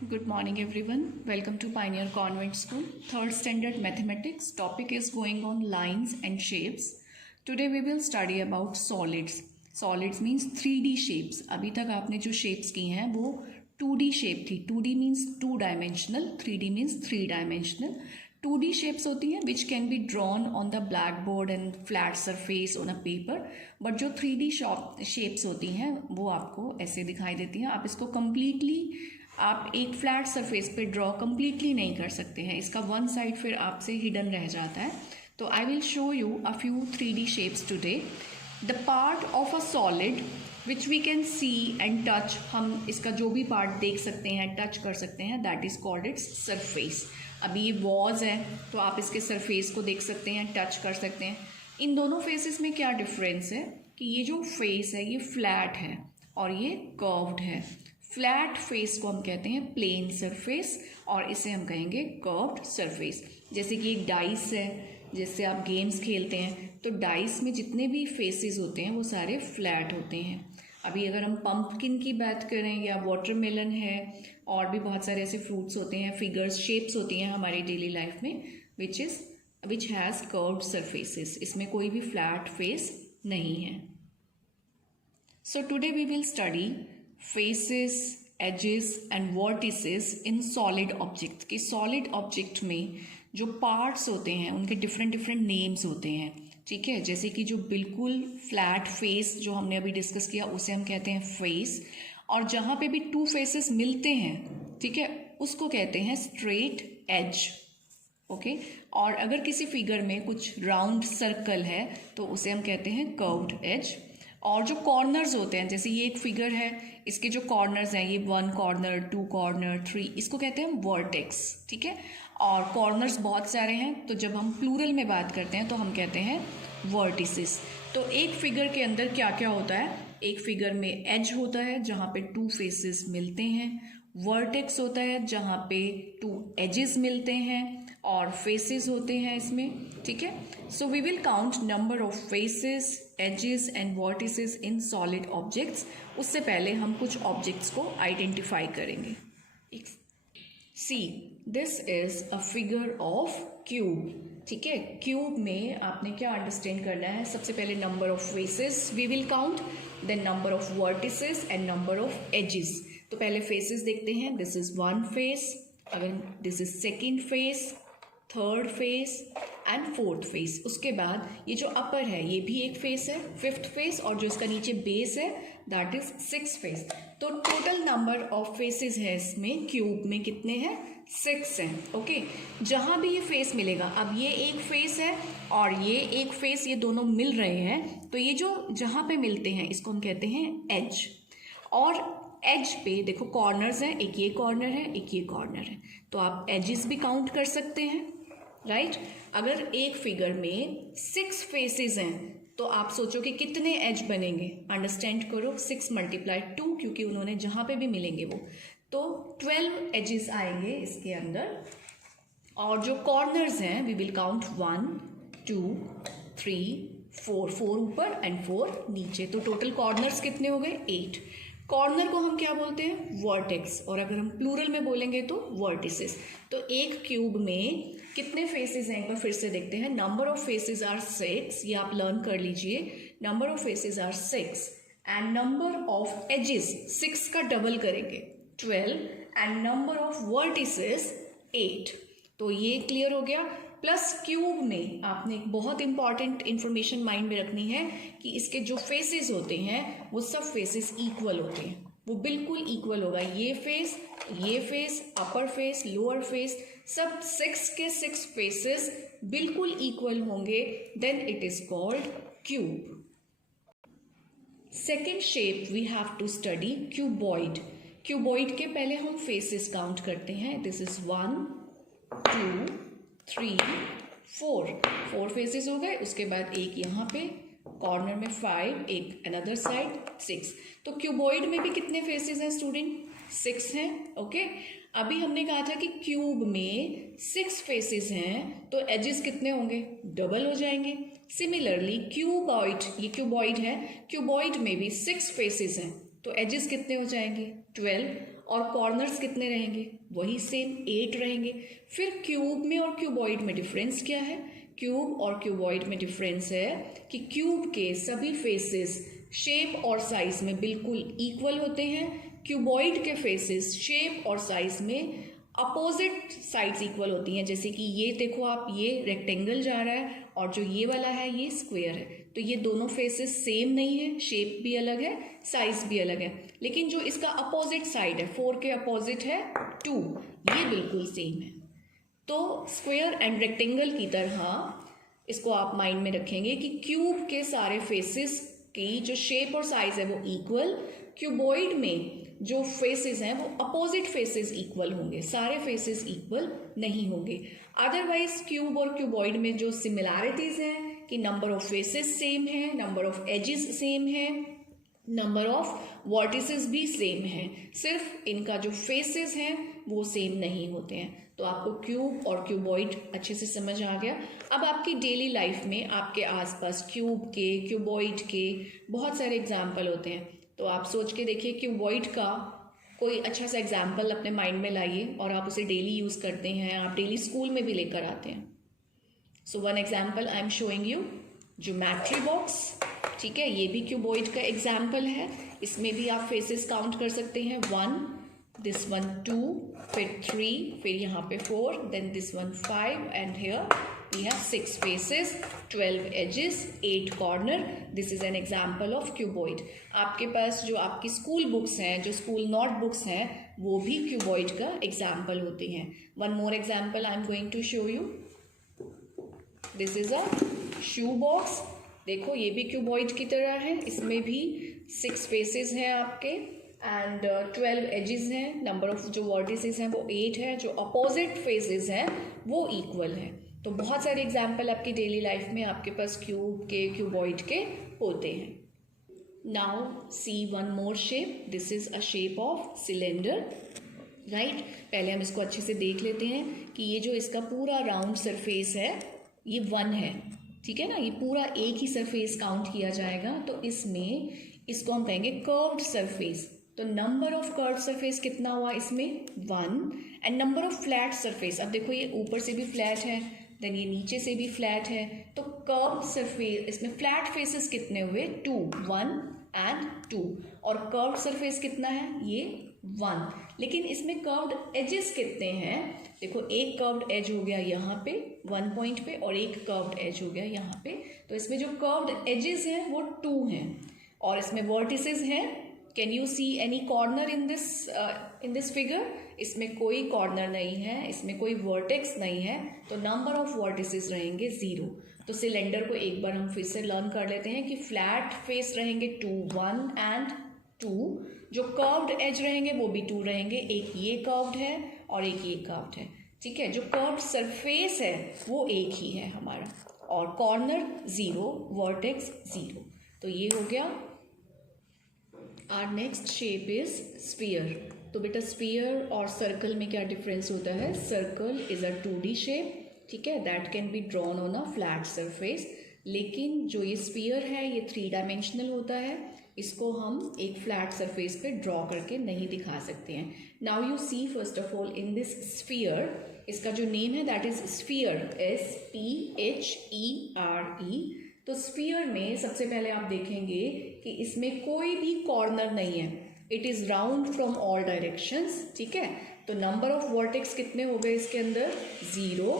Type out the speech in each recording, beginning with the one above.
Good morning, everyone. Welcome to Pioneer Convent School, third standard mathematics. Topic is going on lines and shapes. Today we will study about solids. Solids means 3D shapes. अभी तक आपने जो shapes की हैं वो 2D shape थी. 2D means 2-dimensional, 3D means 3-dimensional. 2D shapes होती हैं which can be drawn on the blackboard and flat surface on a paper. But जो 3D shapes होती हैं वो आपको ऐसे दिखाई देती हैं. आप इसको completely आप एक फ्लैट सरफेस पे ड्रॉ कम्प्लीटली नहीं कर सकते हैं. इसका वन साइड फिर आपसे हिडन रह जाता है. तो I will show you a few 3D shapes today. The part of a solid which we can see and touch, हम इसका जो भी पार्ट देख सकते हैं, टच कर सकते हैं, that is called its surface. अभी ये वॉज है तो आप इसके सरफेस को देख सकते हैं, टच कर सकते हैं. इन दोनों फेसेस में क्या डिफरेंस है कि ये जो फेस है ये फ्लैट है और ये कर्व्ड है. फ्लैट फेस को हम कहते हैं प्लेन सरफेस और इसे हम कहेंगे कर्व्ड सरफेस. जैसे कि एक डाइस है, जिससे आप गेम्स खेलते हैं, तो डाइस में जितने भी फेसेस होते हैं वो सारे फ्लैट होते हैं. अभी अगर हम पंपकिन की बात करें या वाटरमेलन है और भी बहुत सारे ऐसे फ्रूट्स होते हैं, फिगर्स, शेप्स होती हैं हमारी डेली लाइफ में विच हैज़ कर्व्ड सरफेसेस. इसमें कोई भी फ्लैट फेस नहीं है. So today we will study faces, edges and vertices in solid object. कि सॉलिड ऑब्जेक्ट में जो पार्ट्स होते हैं उनके डिफरेंट डिफरेंट नेम्स होते हैं. ठीक है, जैसे कि जो बिल्कुल फ्लैट फेस जो हमने अभी डिस्कस किया उसे हम कहते हैं फेस. और जहाँ पे भी टू फेसेस मिलते हैं, ठीक है, उसको कहते हैं स्ट्रेट एज. ओके. और अगर किसी फिगर में कुछ राउंड सर्कल है तो उसे हम कहते हैं कर्व्ड एज. और जो कॉर्नर्स होते हैं, जैसे ये एक फिगर है, इसके जो कॉर्नर्स हैं, ये 1 कॉर्नर, 2 कॉर्नर, 3, इसको कहते हैं वर्टेक्स. ठीक है. और कॉर्नर्स बहुत सारे हैं तो जब हम प्लूरल में बात करते हैं तो हम कहते हैं वर्टिसेस. तो एक फिगर के अंदर क्या क्या होता है? एक फिगर में एज होता है जहाँ पे 2 फेसेस मिलते हैं, वर्टेक्स होता है जहाँ पे 2 एजेस मिलते हैं, और फेसेस होते हैं इसमें. ठीक है. So we will count number of faces, edges and vertices in solid objects. उससे पहले हम कुछ ऑब्जेक्ट्स को आइडेंटिफाई करेंगे. See, this is a figure of cube. ठीक है. क्यूब में आपने क्या अंडरस्टैंड करना है? सबसे पहले number of faces we will count, then number of vertices and number of edges. तो पहले फेसेस देखते हैं. दिस इज 1 फेस, अगर this is 2nd face, 3rd face and 4th face. उसके बाद ये जो अपर है ये भी एक फेस है, 5th फेस, और जो इसका नीचे बेस है दैट इज 6th फेस. तो टोटल नंबर ऑफ फेसेस है इसमें क्यूब में कितने हैं? 6 हैं. ओके. जहाँ भी ये फेस मिलेगा, अब ये एक फेस है और ये एक फेस, ये दोनों मिल रहे हैं, तो ये जो जहाँ पे मिलते हैं इसको हम कहते हैं एज. और एज पे देखो कॉर्नर्स हैं, एक ये कॉर्नर है, एक ये कॉर्नर है, तो आप एजेस भी काउंट कर सकते हैं. राइट. अगर एक फिगर में 6 फेसेस हैं तो आप सोचो कि कितने एज बनेंगे. अंडरस्टैंड करो, 6 × 2, क्योंकि उन्होंने जहां पे भी मिलेंगे वो, तो 12 एजेस आएंगे इसके अंदर. और जो कॉर्नर्स हैं वी विल काउंट 1 2 3 4 ऊपर एंड 4 नीचे. तो टोटल कॉर्नर्स कितने हो गए? 8. कॉर्नर को हम क्या बोलते हैं? वर्टेक्स. और अगर हम प्लूरल में बोलेंगे तो वर्टिसेस. तो एक क्यूब में कितने फेसेस हैं एक बार फिर से देखते हैं. नंबर ऑफ फेसेस आर 6, ये आप लर्न कर लीजिए. Number of faces are 6 and number of edges 6 का डबल करेंगे 12 एंड नंबर ऑफ वर्टिसेस 8. तो ये क्लियर हो गया. प्लस क्यूब में आपने एक बहुत इंपॉर्टेंट इंफॉर्मेशन माइंड में रखनी है कि इसके जो फेसेस होते हैं वो सब फेसेस इक्वल होते हैं. वो बिल्कुल इक्वल होगा. ये face, upper face, lower face, सब 6 के 6 फेसेस बिल्कुल इक्वल होंगे. Then it is called cube. Second shape we have to study cuboid. Cuboid के पहले हम फेसेस काउंट करते हैं. दिस इज 1 2 3 4 फेसेस हो गए. उसके बाद एक यहाँ पे कॉर्नर में 5, एक अनदर साइड 6. तो क्यूबॉइड में भी कितने फेसेस हैं स्टूडेंट? 6 हैं. ओके. अभी हमने कहा था कि क्यूब में 6 फेसेस हैं तो एजेस कितने होंगे? डबल हो जाएंगे. सिमिलरली क्यूबॉइड, ये क्यूबॉइड है, क्यूबॉइड में भी 6 फेसेस हैं तो एजेस कितने हो जाएंगे? 12. और कॉर्नर्स कितने रहेंगे, वही सेम 8 रहेंगे। फिर क्यूब में और क्यूबॉइड में डिफरेंस क्या है, क्यूब और क्यूबॉइड में डिफरेंस है कि क्यूब के सभी फेसेस शेप और साइज में बिल्कुल इक्वल होते हैं, क्यूबॉइड के फेसेस शेप और साइज में अपोजिट साइड्स इक्वल होती हैं। जैसे कि ये देखो आप, ये रेक्टेंगल जा रहा है और जो ये वाला है ये स्क्वायर है, तो ये दोनों फेसेस सेम नहीं है, शेप भी अलग है, साइज भी अलग है। लेकिन जो इसका अपोजिट साइड है, 4 के अपोजिट है 2, ये बिल्कुल सेम है। तो स्क्वायर एंड रेक्टेंगल की तरह इसको आप माइंड में रखेंगे कि क्यूब के सारे फेसेस की जो शेप और साइज है वो इक्वल, क्यूबॉइड में जो फेसेस हैं वो अपोजिट फेसेस इक्वल होंगे, सारे फेसेस इक्वल नहीं होंगे। अदरवाइज क्यूब और क्यूबॉइड में जो सिमिलैरिटीज हैं कि नंबर ऑफ फेसेस सेम है, नंबर ऑफ एजेस सेम है, नंबर ऑफ वर्टिसेस भी सेम है, सिर्फ इनका जो फेसेस हैं वो सेम नहीं होते हैं। तो आपको क्यूब और क्यूबॉइड अच्छे से समझ आ गया। अब आपकी डेली लाइफ में आपके आसपास क्यूब के, क्यूबॉइड के बहुत सारे एग्जाम्पल होते हैं, तो आप सोच के देखिए क्यूबॉइड का कोई अच्छा सा एग्जाम्पल अपने माइंड में लाइए और आप उसे डेली यूज़ करते हैं, आप डेली स्कूल में भी लेकर आते हैं। So one example I am showing you, geometry box, ठीक है, ये भी क्यूबॉइड का एग्जाम्पल है। इसमें भी आप फेसेस काउंट कर सकते हैं, 1, दिस वन 2, फिर 3, फिर यहाँ पे 4, then this one 5 and here we have 6 faces, 12 edges, 8 corner. This is an example of cuboid. आपके पास जो आपकी स्कूल बुक्स हैं, जो स्कूल नोट बुक्स हैं, वो भी क्यूबॉइड का एग्जाम्पल होते हैं। One more example I am going to show you, this is a shoe box. देखो ये भी क्यूबॉइड की तरह है, इसमें भी 6 फेसेस हैं आपके एंड 12 एजेस हैं, नंबर ऑफ जो वर्टिसेस हैं वो 8 है, जो अपोजिट फेसेस हैं वो इक्वल हैं। तो बहुत सारे एग्जाम्पल आपकी डेली लाइफ में आपके पास क्यूब के, क्यूबॉइड के होते हैं। Now see one more shape, this is a shape of cylinder, right. पहले हम इसको अच्छे से देख लेते हैं कि ये जो इसका पूरा राउंड सरफेस है ये 1 है, ठीक है ना, ये पूरा एक ही सरफेस काउंट किया जाएगा। तो इसमें इसको हम कहेंगे कर्व्ड सरफेस। तो नंबर ऑफ कर्व्ड सरफेस कितना हुआ इसमें, 1, and number of flat surface, अब देखो ये ऊपर से भी फ्लैट है, देन ये नीचे से भी फ्लैट है, तो कर्व्ड सरफेस इसमें फ्लैट फेसेस कितने हुए, 2, 1 एंड 2, और कर्व्ड सरफेस कितना है, ये 1। लेकिन इसमें कर्व्ड एजेस कितने हैं, देखो एक कर्व्ड एज हो गया यहाँ पे 1 पॉइंट पे और एक कर्व्ड एज हो गया यहाँ पे, तो इसमें जो कर्व्ड एजेस हैं वो 2 हैं, और इसमें वर्टिसेस हैं। Can you see any corner in this figure, इसमें कोई कॉर्नर नहीं है, इसमें कोई वर्टेक्स नहीं है, तो नंबर ऑफ वर्टिसेस रहेंगे 0। तो सिलेंडर को एक बार हम फिर से लर्न कर लेते हैं कि फ्लैट फेस रहेंगे 2, 1 एंड 2, जो कर्व्ड एज रहेंगे वो भी 2 रहेंगे, एक ये कर्व्ड है और एक ये कर्व्ड है, ठीक है। जो कर्व्ड सरफेस है वो एक ही है हमारा, और कॉर्नर 0, वर्टेक्स 0। तो ये हो गया। Our next shape is sphere. तो बेटा स्फीयर और सर्कल में क्या डिफरेंस होता है, circle is a 2D shape, ठीक है, that can be drawn on a flat surface. लेकिन जो ये स्फीयर है ये 3 डायमेंशनल होता है, इसको हम एक फ्लैट सरफेस पे ड्रॉ करके नहीं दिखा सकते हैं। Now you see first of all in this sphere, इसका जो नेम है दैट इज स्फीयर, SPHERE। तो स्फीयर में सबसे पहले आप देखेंगे कि इसमें कोई भी कॉर्नर नहीं है, it is round from all directions, ठीक है। तो नंबर ऑफ वर्टेक्स कितने हो गए इसके अंदर, 0।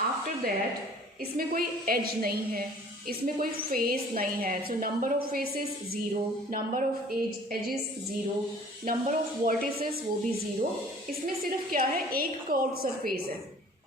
आफ्टर दैट इसमें कोई एज नहीं है, इसमें कोई फेस नहीं है, so number of faces 0, number of edges 0, number of vertices वो भी 0। इसमें सिर्फ क्या है, एक कर्व्ड सरफेस है,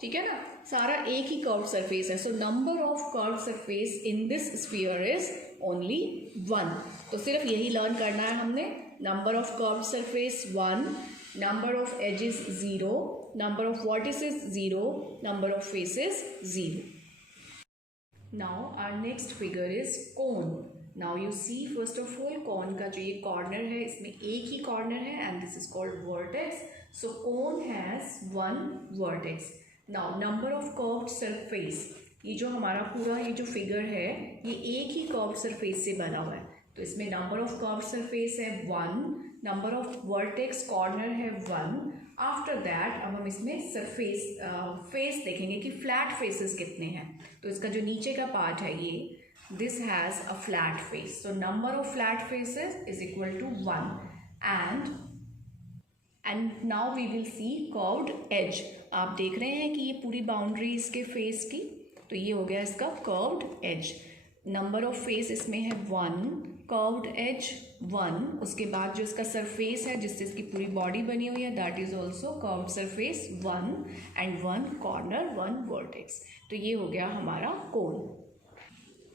ठीक है ना, सारा एक ही कर्व्ड सरफेस है। So number of curved surface in this sphere is only 1। तो सिर्फ यही लर्न करना है हमने, number of curved surface 1, number of edges 0, number of vertices 0, number of faces 0। Now our next figure is cone. Now you see first of all cone का जो ये corner है इसमें एक ही कॉर्नर है and this is called vertex. So cone has 1 vertex. Now number of curved surface, ये जो हमारा पूरा ये जो फिगर है ये एक ही कर्व्ड सरफेस से बना हुआ है, तो इसमें नंबर ऑफ कर्व्ड सरफेस है 1, नंबर ऑफ वर्टेक्स कॉर्नर है 1. आफ्टर दैट अब हम इसमें सरफेस फेस देखेंगे कि फ्लैट फेसेस कितने हैं. तो इसका जो नीचे का पार्ट है ये, this has a flat face. So number of flat faces is equal to 1. And now we will see curved edge. आप देख रहे हैं कि ये पूरी बाउंड्री इसके फेस की, तो ये हो गया इसका curved edge. Number of face इसमें है 1, कर्व्ड एज 1. उसके बाद जो इसका सरफेस है जिससे इसकी पूरी बॉडी बनी हुई है, that is also curved surface 1 and 1 corner 1 vertex. तो ये हो गया हमारा cone.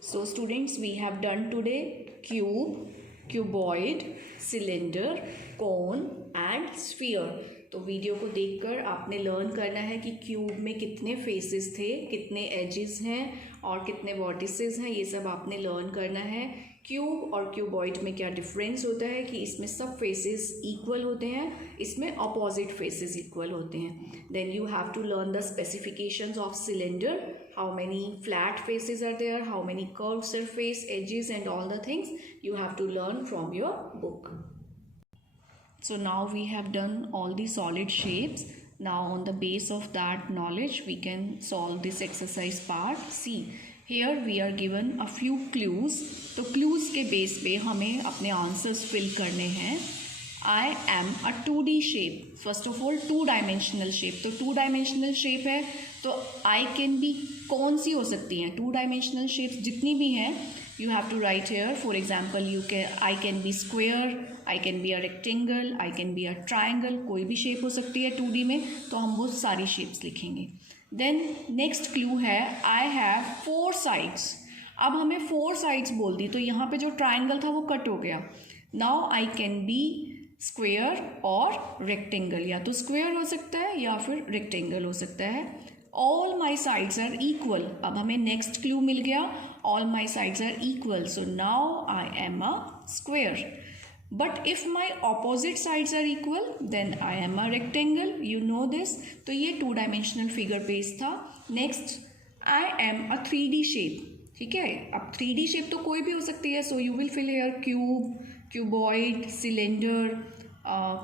So students, we have done today cube, cuboid, cylinder, cone and sphere. तो वीडियो को देखकर आपने लर्न करना है कि क्यूब में कितने फेसेस थे, कितने एजेस हैं और कितने वर्टिसेस हैं. ये सब आपने लर्न करना है. क्यूब और क्यूबॉइड में क्या डिफरेंस होता है कि इसमें सब फेसेस इक्वल होते हैं, इसमें अपोजिट फेसेस इक्वल होते हैं. Then you have to learn the specifications of cylinder, how many flat faces are there, how many curved surface, edges and all the things you have to learn from your book. So now we have done all the solid shapes. Now on the base of that knowledge we can solve this exercise part. See, here we are given a few clues. तो clues के base पे हमें अपने answers fill करने हैं. I am a 2D shape. First of all 2-dimensional shape. तो 2-dimensional shape है तो I can be कौन सी हो सकती हैं? 2-dimensional shapes जितनी भी हैं, you have to write here. For example, I can be square, I can be a rectangle, I can be a triangle. कोई भी shape हो सकती है 2D में, तो हम वो सारी shapes लिखेंगे. Then next clue है I have 4 sides. अब हमें 4 sides बोल दी, तो यहाँ पे जो triangle था वो कट हो गया. Now I can be square और रेक्टेंगल. या तो स्क्वेयर हो सकता है या फिर रेक्टेंगल हो सकता है. All my sides are equal. अब हमें नेक्स्ट क्लू मिल गया, all my sides are equal. So now I am a square. But if my opposite sides are equal then I am a rectangle. You know this. तो ये 2-dimensional figure base था. Next, I am a 3D shape. ठीक है, अब 3D shape तो कोई भी हो सकती है. So you will fill here cube, cuboid, cylinder,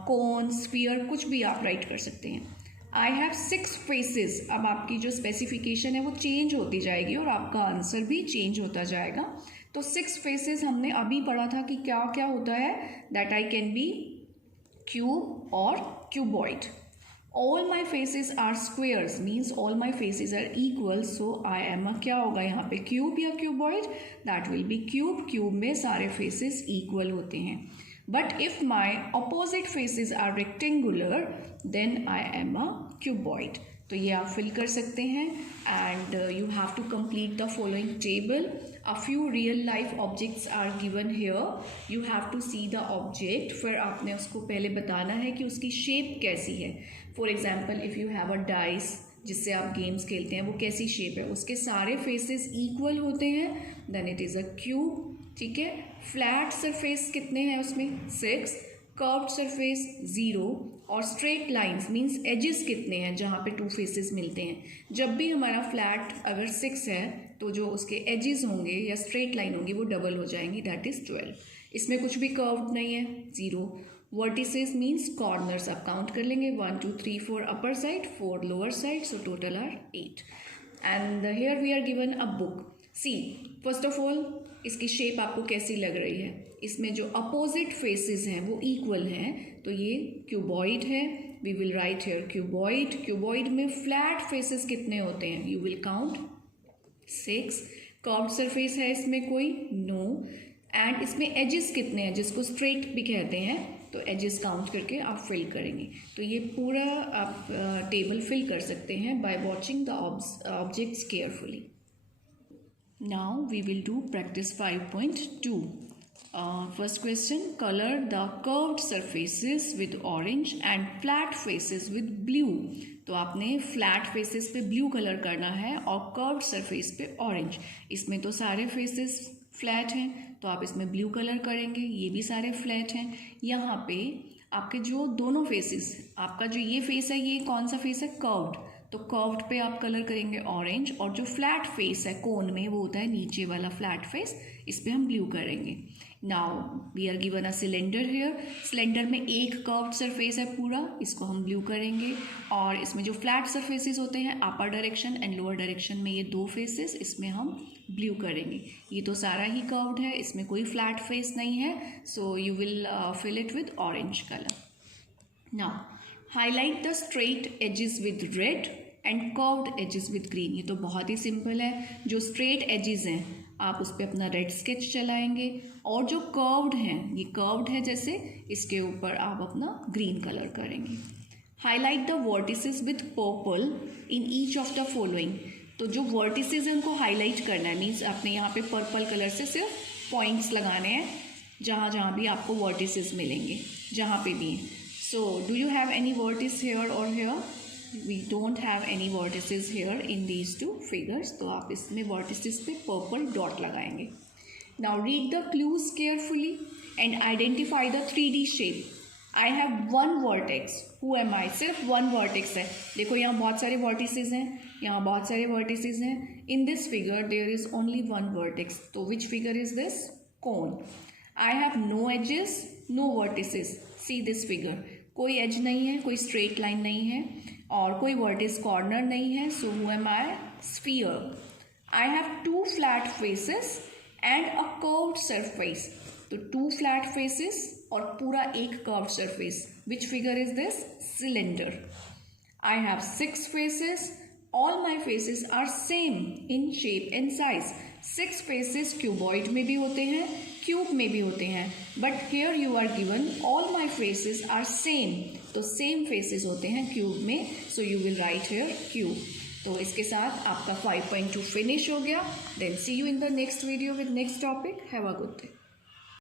cone, sphere, कुछ भी आप राइट कर सकते हैं. I have 6 faces. अब आपकी जो स्पेसिफिकेशन है वो चेंज होती जाएगी और आपका आंसर भी चेंज होता जाएगा. तो 6 फेसेस हमने अभी पढ़ा था कि क्या क्या होता है. That I can be cube और cuboid. All my faces are squares means all my faces are equal. So I am a क्या होगा यहाँ पे, क्यूब या cuboid? That will be cube. Cube में सारे फेसेस इक्वल होते हैं. But if my opposite faces are rectangular then I am a cuboid. तो ये आप फिल कर सकते हैं. And you have to complete the following table. A few real life objects are given here. You have to see the object. फिर आपने उसको पहले बताना है कि उसकी शेप कैसी है. For example if you have a dice जिससे आप गेम्स खेलते हैं, वो कैसी शेप है, उसके सारे फेसेस इक्वल होते हैं, then it is a cube. ठीक है. फ्लैट सरफेस कितने हैं उसमें? 6. कर्व्ड सरफेस 0 और स्ट्रेट लाइंस मीन्स एजेस कितने हैं जहाँ पे 2 फेसेस मिलते हैं. जब भी हमारा फ्लैट अगर 6 है तो जो उसके एजेस होंगे या स्ट्रेट लाइन होंगी वो डबल हो जाएंगी, दैट इज़ 12. इसमें कुछ भी कर्व्ड नहीं है, 0. वर्टिसेस मीन्स कॉर्नर्स आप काउंट कर लेंगे, 1 2 3 4 upper side, 4 lower side, so total are 8. And here we are given a book. See, first of all इसकी शेप आपको कैसी लग रही है? इसमें जो अपोजिट फेसेस हैं वो इक्वल हैं, तो ये क्यूबॉइड है. We will write here cuboid. Cuboid में फ्लैट फेसेस कितने होते हैं? You will count 6. Curved surface है इसमें कोई? नो. एंड इसमें एजेस कितने हैं जिसको स्ट्रेट भी कहते हैं, तो एजेस काउंट करके आप फिल करेंगे. तो ये पूरा आप टेबल फिल कर सकते हैं by watching the objects carefully. Now we will do practice 5.2. First question, color the curved surfaces with orange and flat faces with blue. तो आपने फ्लैट फेसेस पे ब्लू कलर करना है और कर्व्ड सरफेस पे ऑरेंज. इसमें तो सारे फेसेस फ्लैट हैं तो आप इसमें ब्लू कलर करेंगे, ये भी सारे फ्लैट हैं. यहाँ पे आपके जो दोनों फेसेस, आपका जो ये फेस है ये कौन सा फेस है? कर्व्ड. तो कर्व्ड पे आप कलर करेंगे ऑरेंज, और जो फ्लैट फेस है कोन में वो होता है नीचे वाला फ्लैट फेस, इस पर हम ब्लू करेंगे. Now we are given a cylinder here. Cylinder में एक कर्व्ड सरफेस है पूरा, इसको हम ब्लू करेंगे. और इसमें जो फ्लैट सरफेसेस होते हैं upper direction and lower direction में, ये दो फेसेस, इसमें हम ब्लू करेंगे. ये तो सारा ही कर्व्ड है, इसमें कोई फ्लैट फेस नहीं है, so you will fill it with orange colour. Now highlight the straight edges with red and curved edges with green. ये तो बहुत ही सिंपल है. जो स्ट्रेट एजेस हैं आप उस पर अपना रेड स्केच चलाएंगे, और जो कर्व्ड हैं, ये कर्व्ड है जैसे, इसके ऊपर आप अपना ग्रीन कलर करेंगे. Highlight the vertices with purple in each of the following. तो जो वर्टिसेस हैं उनको हाईलाइट करना है, मीन्स आपने यहाँ पे पर्पल कलर से सिर्फ पॉइंट्स लगाने हैं जहाँ जहाँ भी आपको वर्टिसेस मिलेंगे, जहाँ पे भी हैं. So, do you have any vertex here or here? We don't have any vertices here in these two figures. तो आप इसमें vertices पे purple dot लगाएंगे. Now read the clues carefully and identify the 3D shape. I have one vertex. Who am I? सिर्फ one vertex है. देखो यहाँ बहुत सारे vertices हैं, यहाँ बहुत सारे vertices हैं. In this figure there is only one vertex. तो which figure is this? Cone. I have no edges, no vertices. See this figure. कोई एज नहीं है, कोई स्ट्रेट लाइन नहीं है, और कोई वर्टिस कॉर्नर नहीं है. So who am I? Sphere. I have two flat faces and a curved surface. तो टू फ्लैट फेसेस और पूरा एक curved surface. Which figure is this? Cylinder. I have 6 faces. All my faces are same in shape and size. 6 faces cuboid में भी होते हैं, cube में भी होते हैं, but here you are given all my faces are same. तो same faces होते हैं क्यूब में, so you will write here cube. तो इसके साथ आपका 5.2 फिनिश हो गया. Then see you in the next video with next topic. Have a good day.